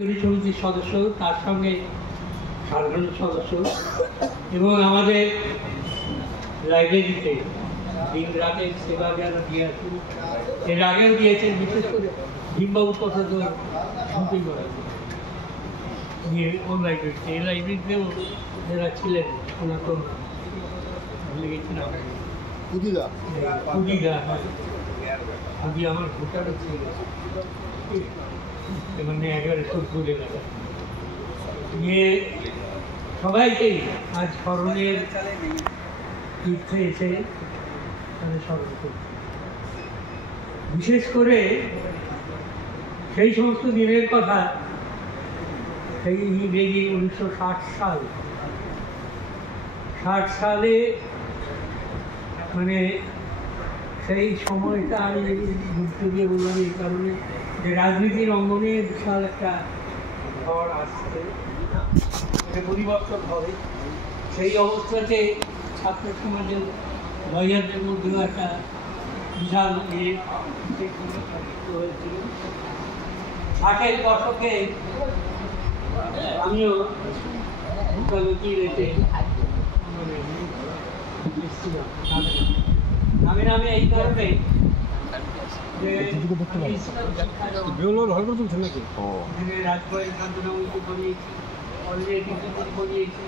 সমিতির সদস্য, তার সঙ্গে সাধারণ সদস্য এবং আমাদের লাইব্রেরিতে দিন রাতের সেবা যারা দিয়ে আসুন, এর আগেও দিয়েছেন, বিশেষ করে ভীমবাবুর কথা তো শুনতেই করা ও লাইব্রেরিতে, এই লাইব্রেরিতেও যারা ছিলেন সনাতন ভুলে গেছিলাম পুদিদা আদি আমার ভোটারও ছিল, মানে একেবারে সব ভুলে গেল নিয়ে সবাইকেই আজ স্মরণের তীর্থে এসে তাদের স্মরণ করছে। বিশেষ করে সেই সমস্ত দিনের কথা, সেই ইংরেজি 1960 সালে, মানে সেই সময়টা আমি গুরুত্ব দিয়ে বললাম এই কারণে যে রাজনীতির অঙ্গনে বিশাল একটা ঝড় আসছে, এটা পরিবর্তন হবে। সেই অবস্থাতে ছাত্র সমাজের লয়ারদের মধ্যেও একটা বিশাল হয়েছিল। 60-এর দশকে আমিও ভূতালতি রেখে নামে এই কারণে রাজবাড়ির শান্তনামূর্তি করিয়েছি, অলরেডি করিয়েছি।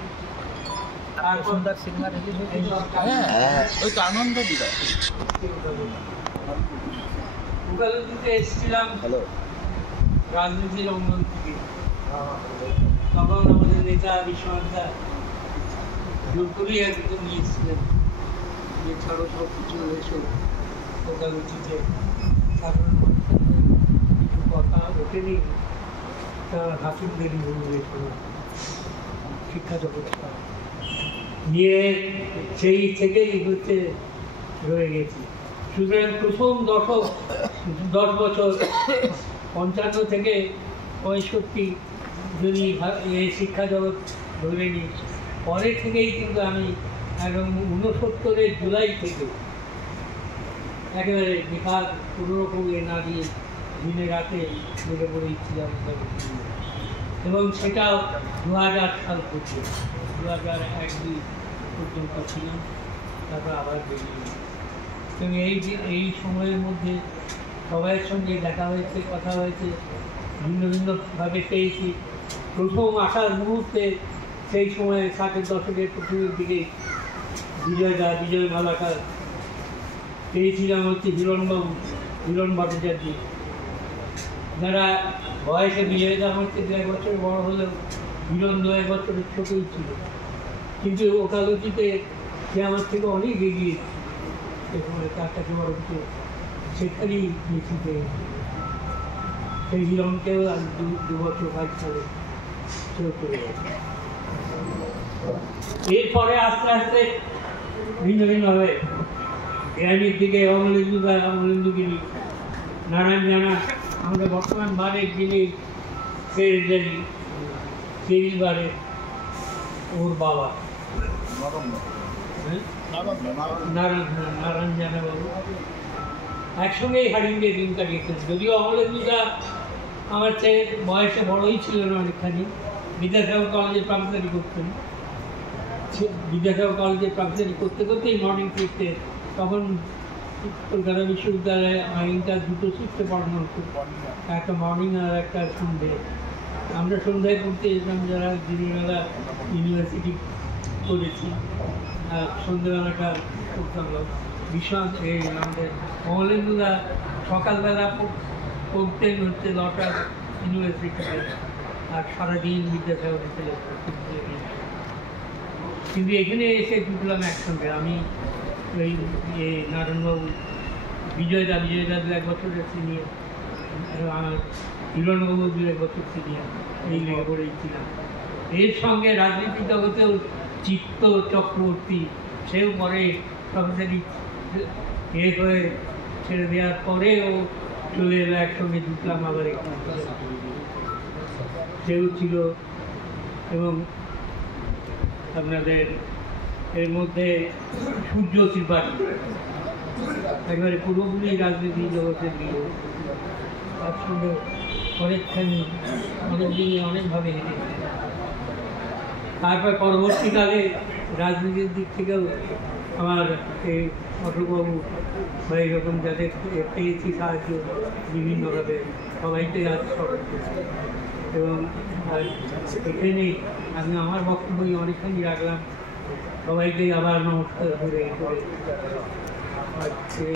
এসেছিলাম রাজনীতির অঙ্গন থেকে, তখন আমাদের নেতা বিশ্বনাথ জোর করেই একদম নিয়েছিলেন যে ছাড়ো সব কিছু এসো ওকালতিতে, সাধারণ মানুষের কিছু কথা ওঠেনি, তার হাকিমদের শিক্ষা জগৎটা নিয়ে সেই থেকেই হচ্ছে রয়ে গেছি। সুতরাং প্রথম 10 বছর 55 থেকে 65 যদি এই শিক্ষা জগৎ ধরে নিই, পরে থেকেই কিন্তু আমি একদম 69-এর জুলাই থেকে একেবারে বেকার কোনোরকম না দিয়ে দিনে রাতে লেগে পড়েছিলাম, এবং সেটাও 2000 সাল পর্যন্ত, 2001-2 পর্যন্ত ছিলাম, তারপর আবার বেরিয়ে। এবং এই সময়ের মধ্যে সবাইয়ের সঙ্গে দেখা হয়েছে, কথা হয়েছে, ভিন্ন ভিন্নভাবে পেয়েছি। প্রথম আসার মুহূর্তে সেই সময় 60-এর দশকের প্রথমের দিকে বিজয় মালাকার পেয়েছিলাম হচ্ছে হিরণ ভট্টাচার্য, যারা বয়সে বিজয়দা হচ্ছে 2 বছর বড় হলেও হিরণ 2 বছরের ছোটই ছিল, কিন্তু ওকালতিতে সে আমার থেকে অনেক এগিয়ে সে সময় 4টাকে বড় কিছু সেখানেই বেশি পেয়েছি। সেই হিরণকেও আজ 2 বছর 5 সালে সেও চলে গেছে। এরপরে আস্তে আস্তে ভিন্নভাবে গ্রামের দিকে অমলেন্দুগিরি, নারায়ণ জানা, আমাদের বর্তমান বারের যিনি সেক্রেটারি বারে ওর বাবা নারায়ণ জানা বাবু একসঙ্গেই হারিয়ে দিন কাটিয়েছেন। যদিও অমলেন্দুদা আমার চেয়ে বয়সে বড়ই ছিল না অনেকখানি, বিদ্যাসাগর কলেজে প্রাক্তারি করতেন, বিদ্যাসাগর কলেজে প্রাক্তারি করতে করতেই মর্নিং শিফটে, তখন কলকাতা বিশ্ববিদ্যালয়ে আইনটা 2টো শিফটে পড়ানো হতো, একটা মর্নিং আর একটা সন্ধ্যে। আমরা সন্ধ্যায় পড়তে যেতাম যারা দিনের বেলা ইউনিভার্সিটি করেছি, আর সন্ধ্যেবেলাটা পড়তাম। আমাদের অমলেন্দুদা সকালবেলা পড়তেন হচ্ছে 9টার ইউনিভার্সিটিতে, আর সারাদিন বিদ্যাসাগর ছিল। কিন্তু এখানে এসে ঢুকলাম একসঙ্গে, আমি ওই নারায়ণবাবু বিজয়দা 2 বছরের সিনিয়র, আমার হিরণবাবু 2 বছর সিনিয়র, এই লেগে পড়েছিলাম। এর সঙ্গে রাজনীতি জগতেও চিত্ত চক্রবর্তী, সেও পরে প্রফেসরি হয়ে ছেড়ে দেওয়ার পরেও চলে এলো, একসঙ্গে ঢুকলাম আবার একটু, সেও ছিল। এবং আপনাদের এর মধ্যে সূর্য ত্রিপাঠী একবারে পুরোপুরি রাজনীতি জগতের নিয়ে, তার সঙ্গে অনেকখানি অনেক দিনে অনেকভাবে হেঁটে। তারপর পরবর্তীকালে রাজনীতির দিক থেকেও আমার এই অটলবাবু বা এইরকম যাদের পেয়েছি সাহায্য বিভিন্নভাবে সবাইকে আজ স্মরণ করছি। এবং এখানেই আমি আমার বক্তব্যই অনেকখানি রাখলাম। সবাইকে আবার নমস্কার করে আজকে